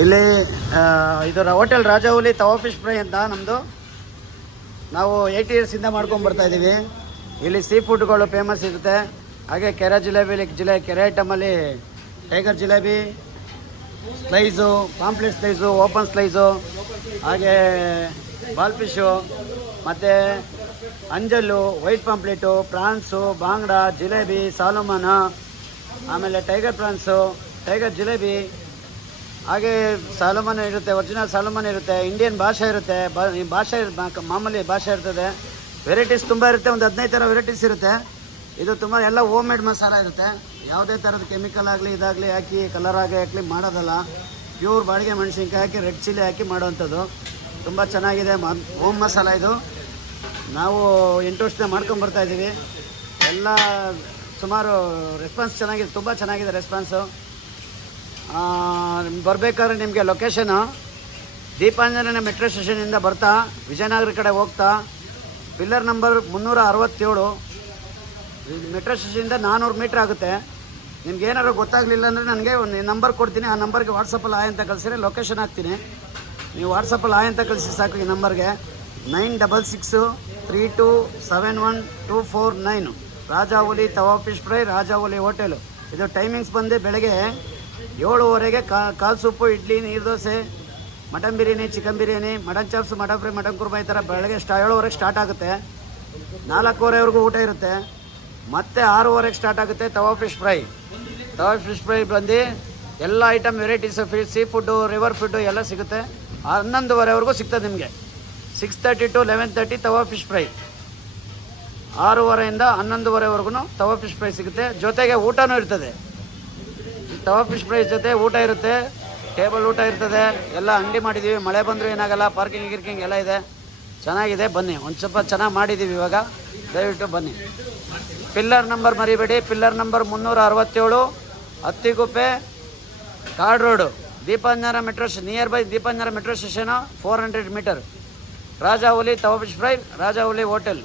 ಇಲ್ಲಿ ಇದು hotel Rajahuli tawa fish fry ಅಂತ ನಮ್ಮದು. ನಾವು 8 ಇಯರ್ಸಿಂದ ಮಾಡ್ಕೊಂಡು ಬರ್ತಾ ಇದ್ದೀವಿ. ಇಲ್ಲಿ ಸೀ ಫುಡ್ಗಳು ಫೇಮಸ್ ಇರುತ್ತೆ. ಹಾಗೆ ಕೆರೆ ಜಿಲೇಬಿ ಕೆರೆ ಐಟಮಲ್ಲಿ ಟೈಗರ್ ಜಿಲೇಬಿ slice, pomfret slice, open slice, ಹಾಗೆ ಬಾಲ್ ಫಿಶು, ಮತ್ತು ಅಂಜಲ್ಲು, ವೈಟ್ ಪಾಂಪ್ಲೆಟು, ಪ್ರಾನ್ಸು, ಬಾಂಗ್ಡಾ, ಜಿಲೇಬಿ, ಸಾಲಮನ್, ಆಮೇಲೆ ಟೈಗರ್ ಪ್ರಾನ್ಸು, ಟೈಗರ್ ಜಿಲೇಬಿ, ಹಾಗೆ ಸಾಲಮನ್ ಇರುತ್ತೆ, ಒರಿಜಿನಲ್ ಸಾಲಮನ್ ಇರುತ್ತೆ, ಇಂಡಿಯನ್ ಭಾಷೆ ಇರುತ್ತೆ, ಭಾಷೆ ಮಾಮೂಲಿ ಭಾಷೆ ಇರ್ತದೆ. ವೆರೈಟೀಸ್ ತುಂಬ ಇರುತ್ತೆ, ಒಂದು 15 ಥರ ವೆರೈಟೀಸ್ ಇರುತ್ತೆ. ಇದು ತುಂಬ ಎಲ್ಲ ಹೋಮ್ ಮೇಡ್ ಮಸಾಲ ಇರುತ್ತೆ. ಯಾವುದೇ ಥರದ ಕೆಮಿಕಲ್ ಆಗಲಿ ಇದಾಗಲಿ ಹಾಕಿ ಕಲರ್ ಹಾಕಲಿ ಮಾಡೋದಲ್ಲ. ಪ್ಯೂರ್ ಬಾಡಿಗೆ ಮೆಣಸಿನ್ಕಾಯಿ ಹಾಕಿ ರೆಡ್ ಚಿಲ್ಲಿ ಹಾಕಿ ಮಾಡೋವಂಥದ್ದು. ತುಂಬ ಚೆನ್ನಾಗಿದೆ ಹೋಮ್ ಮಸಾಲ ಇದು. ನಾವು 8 ವರ್ಷದಿಂದ ಮಾಡ್ಕೊಂಬರ್ತಾ ಇದ್ದೀವಿ. ಎಲ್ಲ ಸುಮಾರು ರೆಸ್ಪಾನ್ಸ್ ಚೆನ್ನಾಗಿದೆ, ತುಂಬ ಚೆನ್ನಾಗಿದೆ ರೆಸ್ಪಾನ್ಸು. ಬರಬೇಕಾದ್ರೆ ನಿಮಗೆ ಲೊಕೇಶನು ದೀಪಾಂಜನೇಯ ಮೆಟ್ರೋ ಸ್ಟೇಷನಿಂದ ಬರ್ತಾ ವಿಜಯನಗರ ಕಡೆ ಹೋಗ್ತಾ ಪಿಲ್ಲರ್ ನಂಬರ್ 367 ಮೆಟ್ರೋ ಸ್ಟೇಷನಿಂದ 400 ಮೀಟ್ರ್ ಆಗುತ್ತೆ. ನಿಮ್ಗೆ ಏನಾದ್ರು ಗೊತ್ತಾಗಲಿಲ್ಲ ಅಂದರೆ ನನಗೆ ಒಂದು ನಂಬರ್ ಕೊಡ್ತೀನಿ. ಆ ನಂಬರ್ಗೆ ವಾಟ್ಸಪ್ಪಲ್ಲಿ ಆಯ್ ಅಂತ ಕಳಿಸಿದ್ರೆ ಲೊಕೇಶನ್ ಹಾಕ್ತೀನಿ. ನೀವು ವಾಟ್ಸಪ್ಪಲ್ಲಿ ಆಯ್ ಅಂತ ಕಳಿಸಿ ಸಾಕು. ಈ ನಂಬರ್ಗೆ 9662327149 Rajahuli tawa fish fry, Rajahuli hotel. ಇದು ಟೈಮಿಂಗ್ಸ್ ಬಂದು ಬೆಳಗ್ಗೆ 7:30ಗೆ ಕಾಲು ಸೂಪು, ಇಡ್ಲಿ, ನೀರು dosa, mutton biryani, chicken biryani, mutton chops, mutton fry, mutton korma ಈ ಥರ ಬೆಳಗ್ಗೆ 7:30ಗೆ ಸ್ಟಾರ್ಟ್ ಆಗುತ್ತೆ. 4:15ವರೆಗೂ ಊಟ ಇರುತ್ತೆ. ಮತ್ತೆ 6:30ಗೆ ಸ್ಟಾರ್ಟ್ ಆಗುತ್ತೆ tawa fish fry. Tawa fish fry ಬಂದು ಎಲ್ಲ item varieties sea food, river food ಎಲ್ಲ ಸಿಗುತ್ತೆ. 11:30ವರೆಗೂ ಸಿಗ್ತದೆ ನಿಮಗೆ. 6:30 to 11:30 ತವಾ ಫಿಶ್ ಫ್ರೈ. 6:30ಇಂದ 11:30ವರೆಗೂ ತವಾ ಫಿಶ್ ಫ್ರೈ ಸಿಗುತ್ತೆ. ಜೊತೆಗೆ ಊಟನೂ ಇರ್ತದೆ. ತವಾ ಫಿಶ್ ಫ್ರೈ ಜೊತೆ ಊಟ ಇರುತ್ತೆ, ಟೇಬಲ್ ಊಟ ಇರ್ತದೆ. ಎಲ್ಲ ಅಂಗಡಿ ಮಾಡಿದ್ದೀವಿ, ಮಳೆ ಬಂದರೂ ಏನಾಗಲ್ಲ. ಪಾರ್ಕಿಂಗ್ ಎಲ್ಲ ಇದೆ, ಚೆನ್ನಾಗಿದೆ. ಬನ್ನಿ, ಒಂದು ಸ್ವಲ್ಪ ಚೆನ್ನಾಗಿ ಮಾಡಿದ್ದೀವಿ ಇವಾಗ. ದಯವಿಟ್ಟು ಬನ್ನಿ. ಪಿಲ್ಲರ್ ನಂಬರ್ ಮರಿಬೇಡಿ. Pillar number 367, Hattiguppe, card road, Deepanjana metro near by Deepanjana metro station, 400 metre. Rajahuli tawa fish fry, Rajahuli hotel.